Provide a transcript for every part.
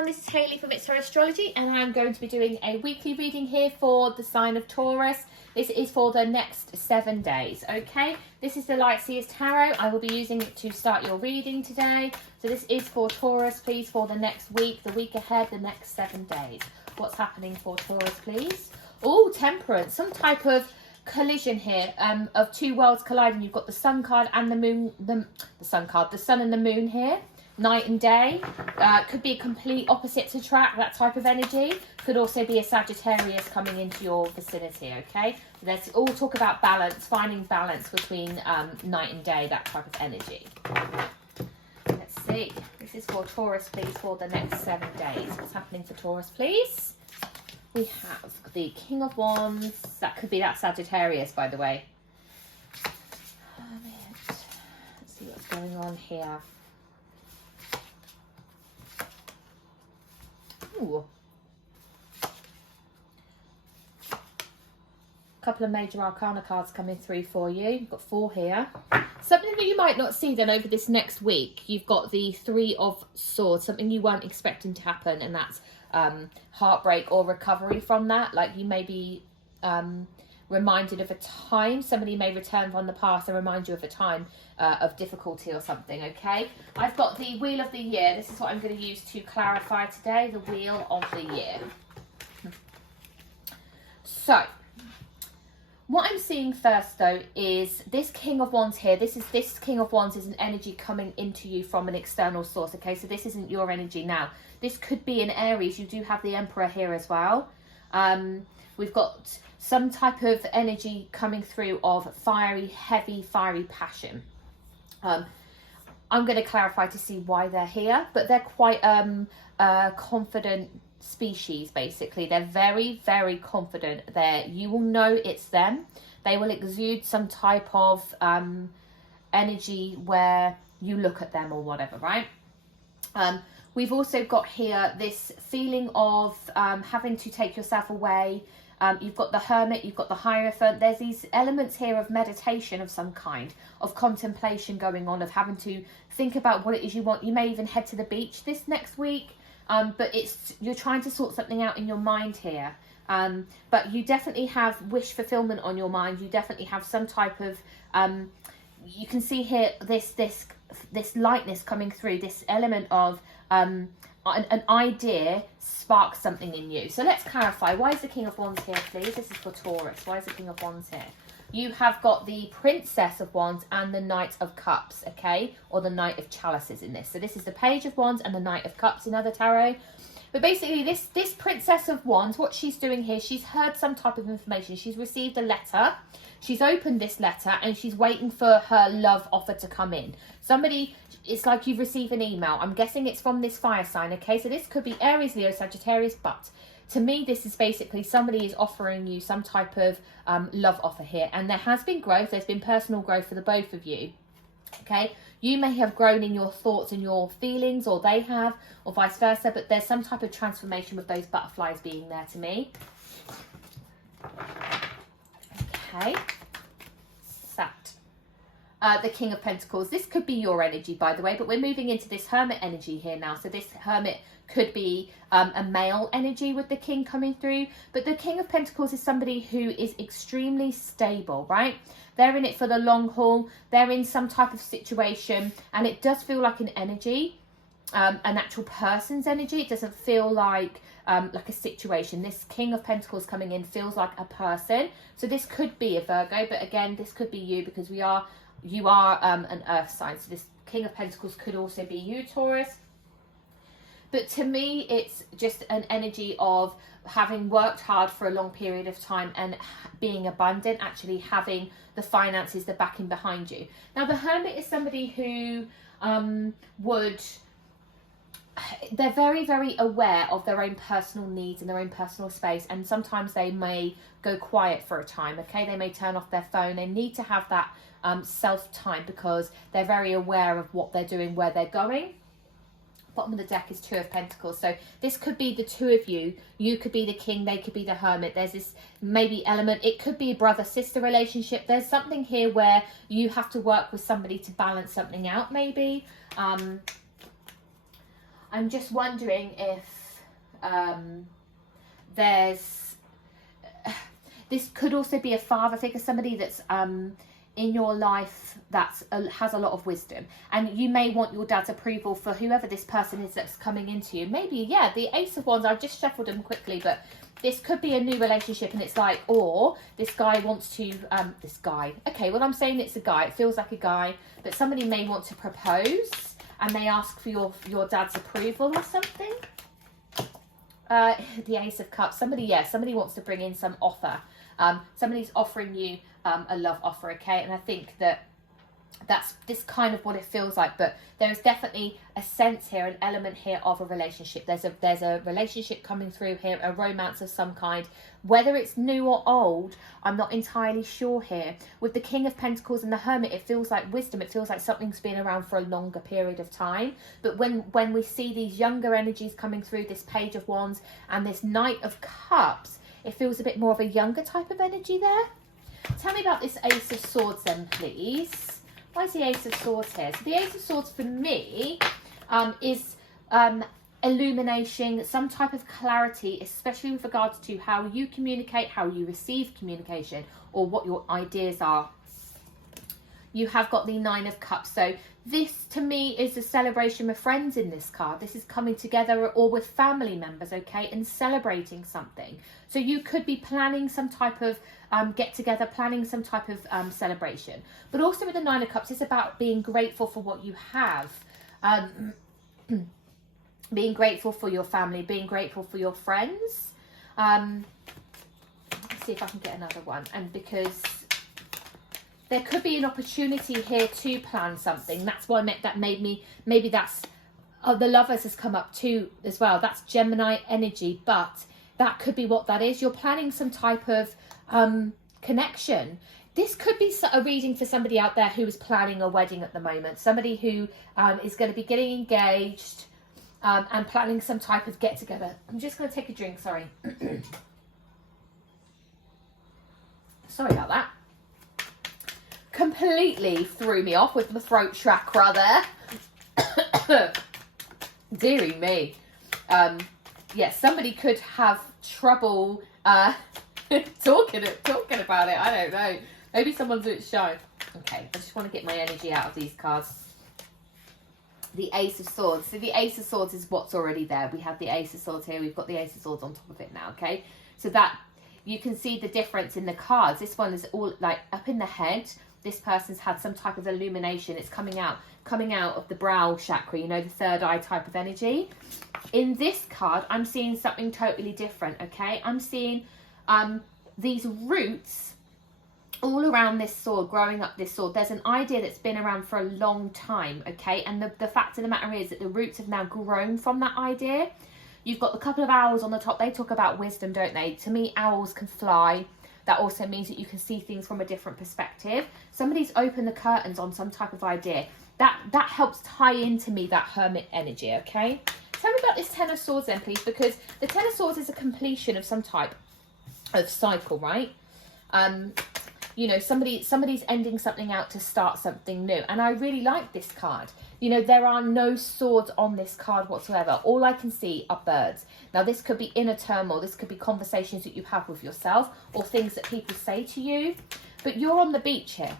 everyone, this is Hayley from It's Her Astrology, and I'm going to be doing a weekly reading here for the sign of Taurus. This is for the next 7 days, okay? This is the Light Seers Tarot. I will be using it to start your reading today. So this is for Taurus, please, for the next week, the week ahead, the next 7 days. What's happening for Taurus, please? Oh, Temperance, some type of collision here of two worlds colliding. You've got the Sun card and the Moon, the Sun card, the Sun and the Moon here. Night and day. Could be a complete opposites attract, that type of energy. Could also be a Sagittarius coming into your vicinity, okay? So let's all talk about balance, finding balance between night and day, that type of energy. Let's see. This is for Taurus, please, for the next 7 days. What's happening for Taurus, please? We have the King of Wands. That could be that Sagittarius, by the way. Let's see what's going on here. Ooh. Couple of major arcana cards coming through for you. You've got 4 here. Something that you might not see then over this next week. You've got the 3 of Swords, something you weren't expecting to happen, and that's heartbreak or recovery from that. Like you may be reminded of a time, somebody may return from the past and remind you of a time of difficulty or something, okay? I've got the Wheel of the Year. This is what I'm going to use to clarify today, the Wheel of the Year. So, what I'm seeing first though is this King of Wands here. This King of Wands is an energy coming into you from an external source, okay? So this isn't your energy now. This could be in Aries. You do have the Emperor here as well. We've got some type of energy coming through of fiery, heavy, fiery passion. I'm going to clarify to see why they're here, but they're quite confident species, basically. They're very, very confident. You will know it's them. They will exude some type of energy where you look at them or whatever, right? We've also got here this feeling of having to take yourself away. You've got the Hermit, you've got the Hierophant. There's these elements here of meditation of some kind, of contemplation going on, of having to think about what it is you want. You may even head to the beach this next week, but you're trying to sort something out in your mind here. But you definitely have wish fulfillment on your mind. You definitely have some type of, you can see here this lightness coming through, this element of an idea sparks something in you. So let's clarify. Why is the King of Wands here, please? This is for Taurus. Why is the King of Wands here? You have got the Princess of Wands and the Knight of Cups, okay? Or the Knight of Chalices in this. So this is the Page of Wands and the Knight of Cups in other tarot. But basically, this Princess of Wands, what she's doing here, she's heard some type of information. She's received a letter. She's opened this letter and she's waiting for her love offer to come in. It's like you've received an email. I'm guessing it's from this fire sign, okay? So this could be Aries, Leo, Sagittarius, but to me, this is basically somebody is offering you some type of love offer here. And there has been growth. There's been personal growth for the both of you, okay? You may have grown in your thoughts and your feelings, or they have, or vice versa, but there's some type of transformation with those butterflies being there to me. Okay. Sat. The King of Pentacles. This could be your energy, by the way, but we're moving into this Hermit energy here now. So this Hermit could be a male energy with the King coming through. But the King of Pentacles is somebody who is extremely stable, right? They're in it for the long haul. They're in some type of situation, and it does feel like an energy, an actual person's energy. It doesn't feel like a situation. This King of Pentacles coming in feels like a person. So this could be a Virgo, but again, this could be you, because you are an earth sign. So this King of Pentacles could also be you, Taurus. But to me, it's just an energy of having worked hard for a long period of time and being abundant, actually having the finances, the backing behind you. Now, the Hermit is somebody who they're very, very aware of their own personal needs and their own personal space. And sometimes they may go quiet for a time, okay? They may turn off their phone. They need to have that self-time because they're very aware of what they're doing, where they're going. Bottom of the deck is 2 of Pentacles. So this could be the 2 of you. You could be the King, they could be the Hermit. There's this maybe element. It could be a brother-sister relationship. There's something here where you have to work with somebody to balance something out, maybe. I'm just wondering if there's, this could also be a father figure, somebody that's in your life that has a lot of wisdom, and you may want your dad's approval for whoever this person is that's coming into you. Maybe, yeah, the Ace of Wands, I've just shuffled them quickly, but this could be a new relationship, and it's like, or this guy wants to, this guy, okay, well, I'm saying it's a guy, it feels like a guy, but somebody may want to propose, and they ask for your dad's approval or something. The Ace of Cups, somebody wants to bring in some offer. Somebody's offering you a love offer, okay? And I think that's this kind of what it feels like, but there is definitely a sense here, an element here of a relationship. There's a relationship coming through here, a romance of some kind. Whether it's new or old, I'm not entirely sure here. With the King of Pentacles and the Hermit, it feels like wisdom. It feels like something's been around for a longer period of time. But when we see these younger energies coming through, this Page of Wands and this Knight of Cups, it feels a bit more of a younger type of energy there. Tell me about this Ace of Swords then, please. Why is the Ace of Swords here? So the Ace of Swords for me is illumination, some type of clarity, especially with regards to how you communicate, how you receive communication, or what your ideas are. You have got the Nine of Cups. So this, to me, is a celebration with friends in this card. This is coming together or with family members, okay, and celebrating something. So you could be planning some type of get-together, planning some type of celebration. But also with the Nine of Cups, it's about being grateful for what you have. Being grateful for your family, being grateful for your friends. Let's see if I can get another one. And because there could be an opportunity here to plan something. That's why that made me, maybe that's, the Lovers has come up too as well. That's Gemini energy, but that could be what that is. You're planning some type of connection. This could be a reading for somebody out there who is planning a wedding at the moment. Somebody who is going to be getting engaged and planning some type of get together. I'm just going to take a drink, sorry. Sorry about that. Completely threw me off with the throat chakra there. Deary me. Yeah, somebody could have trouble talking about it. I don't know. Maybe someone's a bit shy. Okay, I just want to get my energy out of these cards. The Ace of Swords. So the Ace of Swords is what's already there. We have the Ace of Swords here. We've got the Ace of Swords on top of it now, okay? So that, you can see the difference in the cards. This one is all like up in the head. This person's had some type of illumination. It's coming out of the brow chakra, you know, the third eye type of energy. In this card, I'm seeing something totally different, okay? I'm seeing these roots all around this sword, growing up this sword. There's an idea that's been around for a long time, okay? And the fact of the matter is that the roots have now grown from that idea. You've got the couple of owls on the top. They talk about wisdom, don't they? To me, owls can fly. That also means that you can see things from a different perspective. Somebody's opened the curtains on some type of idea. That helps tie into me that Hermit energy, okay? Tell me about this Ten of Swords then, please, because the Ten of Swords is a completion of some type of cycle, right? You know, somebody's ending something out to start something new. And I really like this card. You know, there are no swords on this card whatsoever. All I can see are birds. Now, this could be inner turmoil. This could be conversations that you have with yourself or things that people say to you. But you're on the beach here.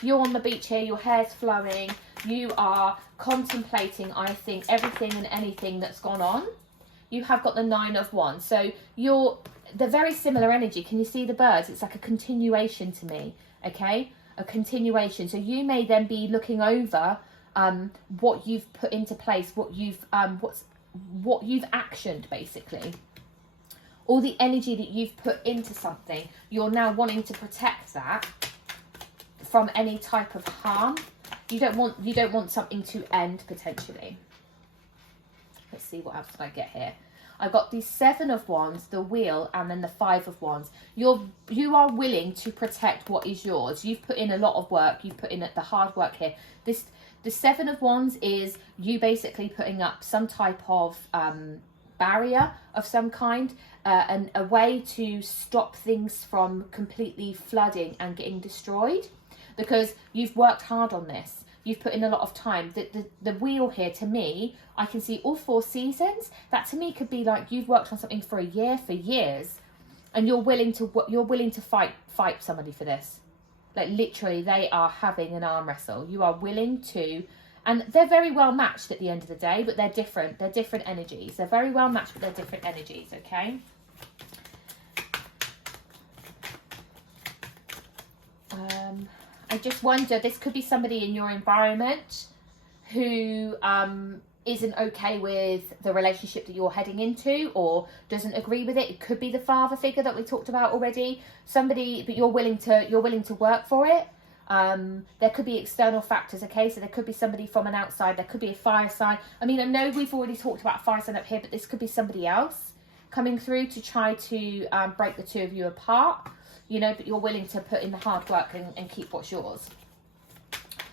You're on the beach here. Your hair's flowing. You are contemplating, I think, everything and anything that's gone on. You have got the Nine of Wands. So the very similar energy. Can you see the birds? It's like a continuation to me, okay? A continuation. So you may then be looking over what you've put into place, what you've actioned, basically. All the energy that you've put into something, you're now wanting to protect that from any type of harm. You don't want something to end potentially. Let's see, what else did I get here? I got the Seven of Wands, the Wheel, and then the Five of Wands. You are willing to protect what is yours. You've put in a lot of work. You've put in the hard work here. The Seven of Wands is you basically putting up some type of barrier of some kind, and a way to stop things from completely flooding and getting destroyed, because you've worked hard on this. You've put in a lot of time. The wheel here, to me, I can see all 4 seasons. That to me could be like you've worked on something for a year, for years, and you're willing to fight somebody for this. Like literally, they are having an arm wrestle. You are willing to, and they're very well matched at the end of the day, but they're different. They're different energies. They're very well matched, but they're different energies. Okay. I just wonder, this could be somebody in your environment who isn't okay with the relationship that you're heading into, or doesn't agree with it. It could be the father figure that we talked about already. Somebody, but you're willing to work for it. There could be external factors, okay? So there could be somebody from an outside. There could be a fire sign. I mean, I know we've already talked about a fire sign up here, but this could be somebody else coming through to try to break the two of you apart. You know, but you're willing to put in the hard work and keep what's yours.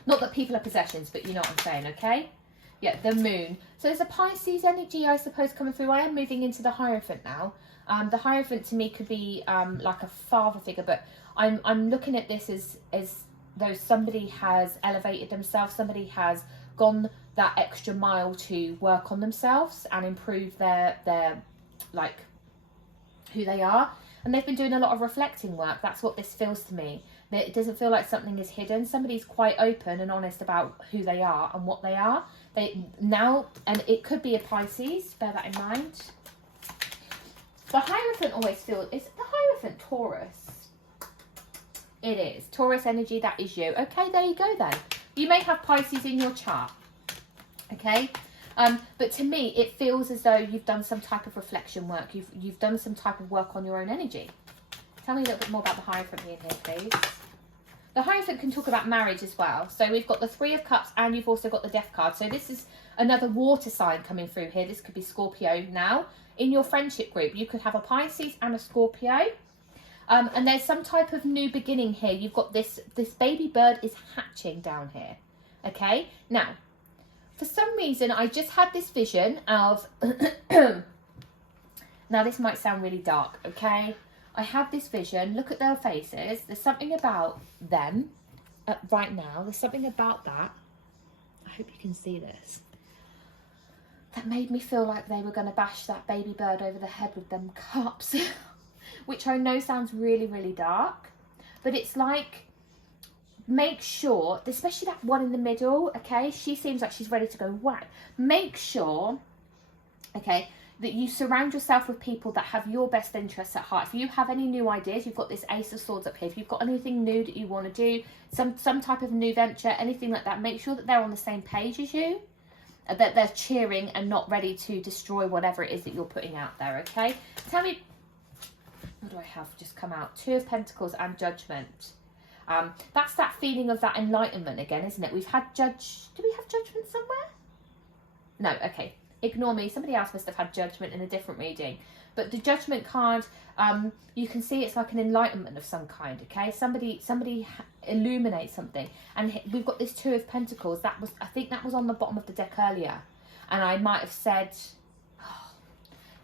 Not that people are possessions, but you know what I'm saying, okay? Yeah, the moon. So there's a Pisces energy, I suppose, coming through. I am moving into the hierophant now. The hierophant to me could be like a father figure, but I'm looking at this as though somebody has elevated themselves, somebody has gone that extra mile to work on themselves and improve their like who they are. And they've been doing a lot of reflecting work. That's what this feels to me. It doesn't feel like something is hidden. Somebody's quite open and honest about who they are and what they are. And it could be a Pisces, bear that in mind. The hierophant always feels, is the hierophant Taurus? It is. Taurus energy, that is you. Okay, there you go then. You may have Pisces in your chart. Okay? But to me, it feels as though you've done some type of reflection work. You've done some type of work on your own energy. Tell me a little bit more about the hierophant in here, please. The hierophant can talk about marriage as well. So we've got the 3 of Cups and you've also got the Death card. So this is another water sign coming through here. This could be Scorpio now. In your friendship group, you could have a Pisces and a Scorpio. And there's some type of new beginning here. You've got this baby bird is hatching down here. Okay, now, for some reason, I just had this vision of, now this might sound really dark, okay? I had this vision, look at their faces. There's something about them right now. There's something about that. I hope you can see this. That made me feel like they were going to bash that baby bird over the head with them cups. Which I know sounds really, really dark. But it's like, make sure, especially that one in the middle, okay, she seems like she's ready to go whack. Make sure, okay, that you surround yourself with people that have your best interests at heart. If you have any new ideas, you've got this Ace of Swords up here. If you've got anything new that you want to do, some type of new venture, anything like that, make sure that they're on the same page as you, that they're cheering and not ready to destroy whatever it is that you're putting out there, okay? Tell me, what do I have just come out? 2 of Pentacles and Judgment. That's that feeling of that enlightenment again, isn't it? We've had do we have Judgment somewhere? No, okay. Ignore me. Somebody else must have had Judgment in a different reading. But the Judgment card, you can see it's like an enlightenment of some kind, okay? Somebody illuminates something. And we've got this 2 of Pentacles. I think that was on the bottom of the deck earlier. And I might have said, oh,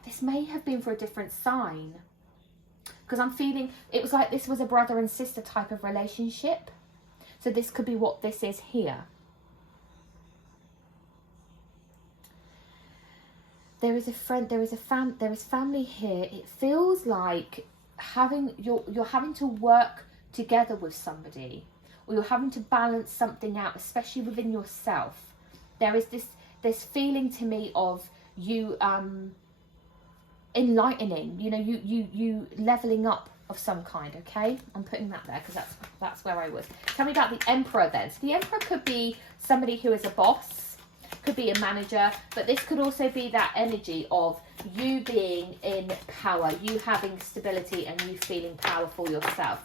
this may have been for a different sign. Because I'm feeling, it was like this was a brother and sister type of relationship. So this could be what this is here. There is a friend, there is family here. It feels like you're having to work together with somebody, or you're having to balance something out, especially within yourself. There is this feeling to me of you enlightening, you know, you leveling up of some kind, okay? I'm putting that there because that's where I was. Tell me about the Emperor then. So the Emperor could be somebody who is a boss, could be a manager, but this could also be that energy of you being in power, you having stability and you feeling powerful yourself.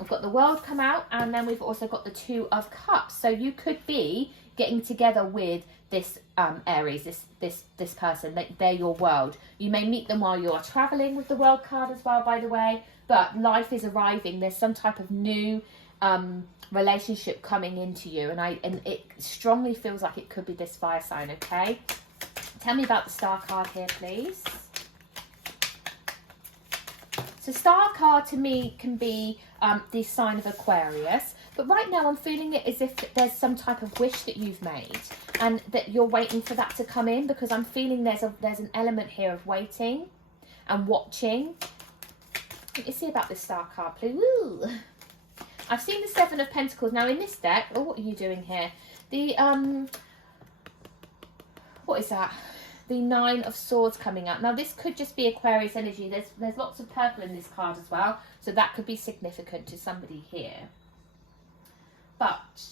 I've got the World come out, and then we've also got the 2 of Cups. So you could be getting together with this Aries, this person, they're your world. You may meet them while you're traveling with the World card as well, by the way, but life is arriving. There's some type of new relationship coming into you, and it strongly feels like it could be this fire sign, okay? Tell me about the Star card here, please. So Star card to me can be the sign of Aquarius. But right now I'm feeling it as if there's some type of wish that you've made and that you're waiting for that to come in, because I'm feeling there's an element here of waiting and watching. Let me see about this star card, please. Woo! I've seen the Seven of Pentacles. Now in this deck, oh, what are you doing here? The, what is that? The Nine of Swords coming out. Now this could just be Aquarius energy. There's lots of purple in this card as well. So that could be significant to somebody here. But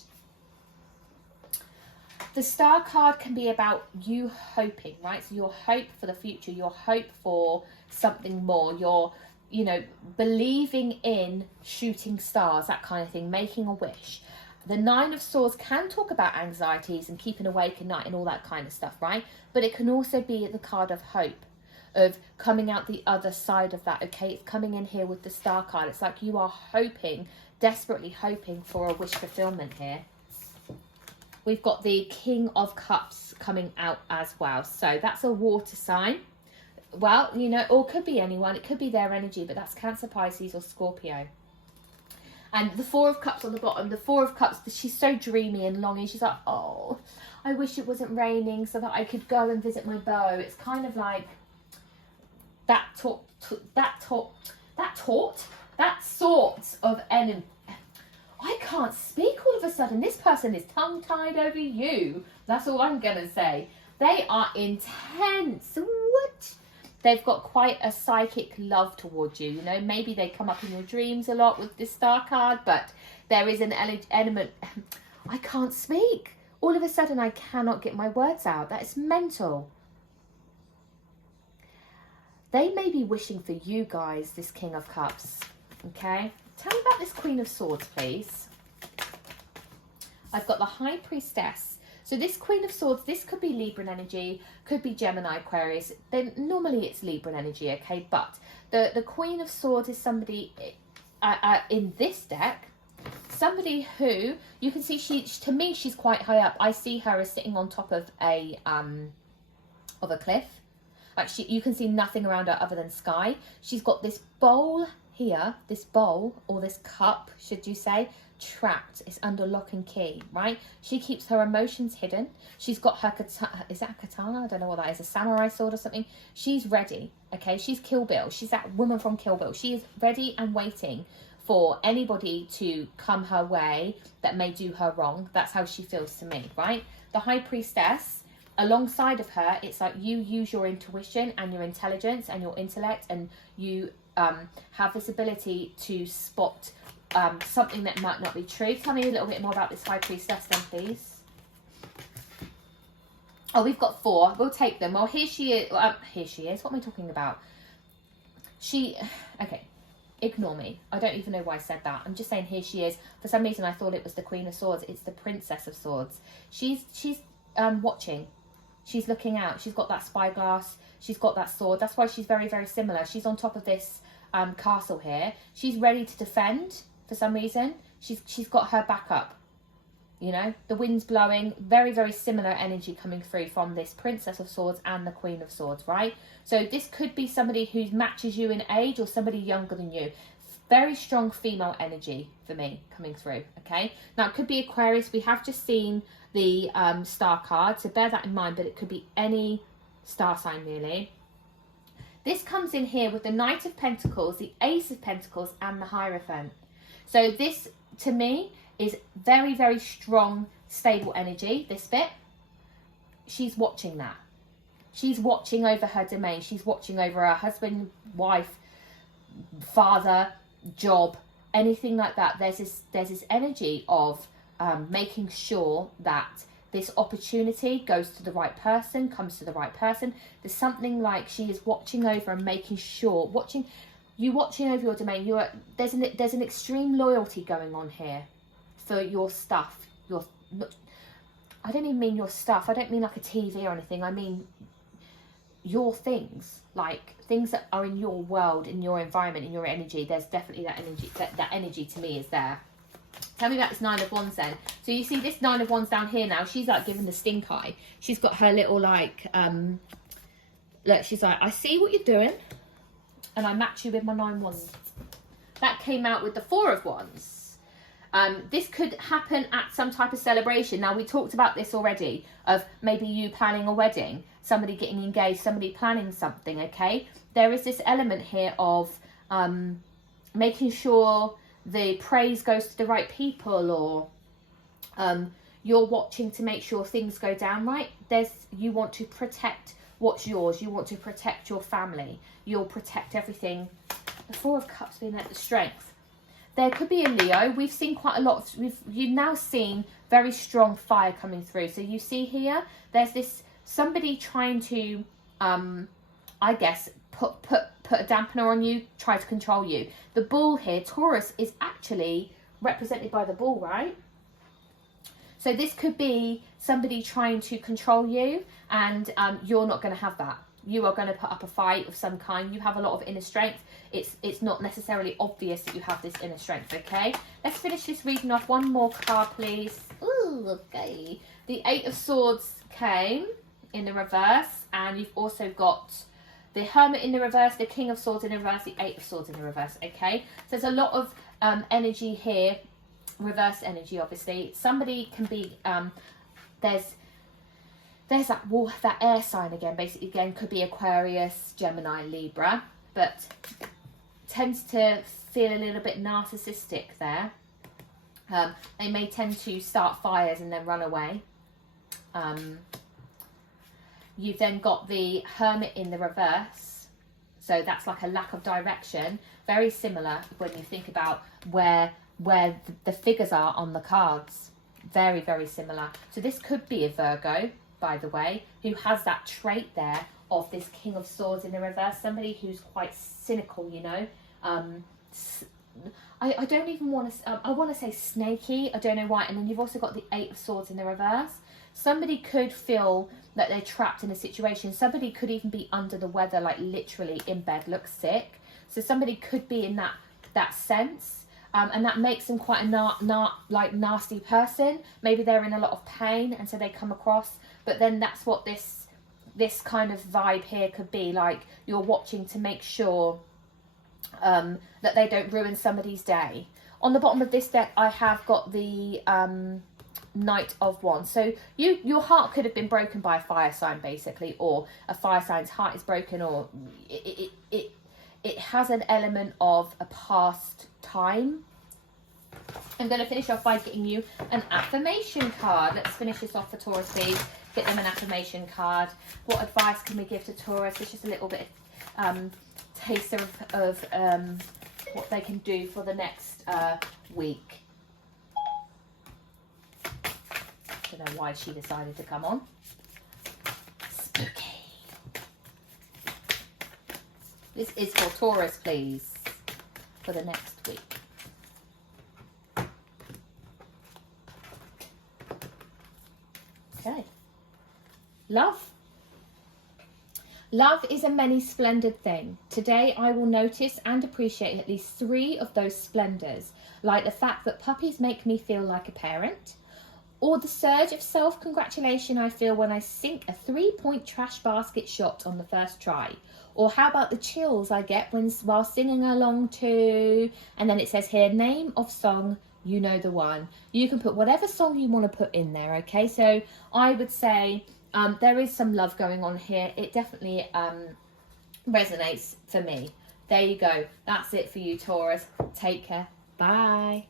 the star card can be about you hoping, right? So your hope for the future, your hope for something more, your, you know, believing in shooting stars, that kind of thing, making a wish. The Nine of Swords can talk about anxieties and keeping awake at night and all that kind of stuff, right? But it can also be the card of hope, of coming out the other side of that, okay? It's coming in here with the star card. It's like you are hoping, desperately hoping for a wish fulfillment here. We've got the King of Cups coming out as well. So that's a water sign. Well, you know, or it could be anyone. It could be their energy, but that's Cancer, Pisces or Scorpio. And the Four of Cups on the bottom, the Four of Cups, she's so dreamy and longing. She's like, oh, I wish it wasn't raining so that I could go and visit my beau. It's kind of like that sort of enemy. I can't speak all of a sudden. This person is tongue-tied over you. That's all I'm going to say. They are intense. What? They've got quite a psychic love towards you. You know, maybe they come up in your dreams a lot with this star card, but there is an element. I can't speak. All of a sudden, I cannot get my words out. That is mental. They may be wishing for you guys, this King of Cups. Okay? Tell me about this Queen of Swords, please. I've got the High Priestess. So this Queen of Swords, this could be Libran energy, could be Gemini, Aquarius. Then normally it's Libran energy, okay? But the Queen of Swords is somebody in this deck, somebody who you can see, to me she's quite high up. I see her as sitting on top of a cliff. Like you can see nothing around her other than sky. She's got this bowl here, this bowl or this cup, should you say, trapped. It's under lock and key, right? She keeps her emotions hidden. She's got her katana. Is that a katana? I don't know what that is. A samurai sword or something. She's ready, okay? She's Kill Bill. She's that woman from Kill Bill. She is ready and waiting for anybody to come her way that may do her wrong. That's how she feels to me, right? The High Priestess, alongside of her, it's like you use your intuition and your intelligence and your intellect, and you have this ability to spot something that might not be true. Tell me a little bit more about this High Priestess then, please. Oh, we've got 4. We'll take them. Well, here she is. Here she is. What am I talking about? Okay, ignore me. I don't even know why I said that. I'm just saying here she is. For some reason, I thought it was the Queen of Swords. It's the Princess of Swords. She's watching. She's looking out. She's got that spyglass. She's got that sword. That's why she's very, very similar. She's on top of this castle here. She's ready to defend for some reason. She's got her back up. You know, the wind's blowing. Very, very similar energy coming through from this Princess of Swords and the Queen of Swords, right? So this could be somebody who matches you in age or somebody younger than you. Very strong female energy for me coming through, okay? Now, it could be Aquarius. We have just seen the star card, so bear that in mind, but it could be any star sign, really. This comes in here with the Knight of Pentacles, the Ace of Pentacles, and the Hierophant. So this, to me, is very, very strong, stable energy, this bit. She's watching that. She's watching over her domain. She's watching over her husband, wife, father, job, anything like that. There's this energy of making sure that this opportunity goes to the right person, comes to the right person. There's something like she is watching over and making sure, watching over your domain. There's an extreme loyalty going on here for your stuff. I don't even mean your stuff. I don't mean like a TV or anything. I mean your things, like things that are in your world, in your environment, in your energy. There's definitely that energy. That energy to me is there. Tell me about this Nine of Wands then. So you see this Nine of Wands down here now. She's like giving the stink eye. She's got her little like, look, she's like, I see what you're doing and I match you with my 9 Wands. That came out with the 4 of Wands. This could happen at some type of celebration. Now, we talked about this already, of maybe you planning a wedding, somebody getting engaged, somebody planning something, okay? There is this element here of making sure the praise goes to the right people, or you're watching to make sure things go down right. You want to protect what's yours. You want to protect your family. You'll protect everything. The Four of Cups being at the strength. There could be a Leo. We've seen quite a lot. You've now seen very strong fire coming through. So you see here, there's this somebody trying to, I guess, put a dampener on you, try to control you. The bull here, Taurus, is actually represented by the bull, right? So this could be somebody trying to control you, and you're not going to have that. You are going to put up a fight of some kind. You have a lot of inner strength. It's not necessarily obvious that you have this inner strength, okay? Let's finish this reading off. One more card, please. Ooh, okay. The Eight of Swords came in the reverse, and you've also got the Hermit in the reverse, the King of Swords in the reverse, the Eight of Swords in the reverse, okay? So there's a lot of energy here, reverse energy, obviously. Somebody can be, there's that air sign again, basically, again, could be Aquarius, Gemini, Libra, but tends to feel a little bit narcissistic there. They may tend to start fires and then run away. You've then got the Hermit in the reverse. So that's like a lack of direction. Very similar when you think about where the figures are on the cards. Very, very similar. So this could be a Virgo, by the way, who has that trait there of this King of Swords in the reverse. Somebody who's quite cynical, you know. I don't even want to, I want to say snaky. I don't know why. And then you've also got the Eight of Swords in the reverse. Somebody could feel that they're trapped in a situation. Somebody could even be under the weather, like literally in bed, look sick. So somebody could be in that sense. And that makes them quite a nasty person. Maybe they're in a lot of pain, and so they come across. But then that's what this kind of vibe here could be like. You're watching to make sure that they don't ruin somebody's day. On the bottom of this deck, I have got the Knight of Wands. So your heart could have been broken by a fire sign, basically, or a fire sign's heart is broken, or it has an element of a past time. I'm going to finish off by getting you an affirmation card. Let's finish this off for Taurus, please. Get them an affirmation card. What advice can we give to Taurus? It's just a little bit taster of what they can do for the next week. I don't know why she decided to come on. Spooky. This is for Taurus, please, for the next week. Okay. Love. Love is a many splendid thing. Today I will notice and appreciate at least 3 of those splendors, like the fact that puppies make me feel like a parent, or the surge of self-congratulation I feel when I sink a 3-point trash basket shot on the first try. Or how about the chills I get while singing along to, and then it says here, name of song, you know the one. You can put whatever song you want to put in there, okay? So I would say there is some love going on here. It definitely resonates for me. There you go. That's it for you, Taurus. Take care. Bye.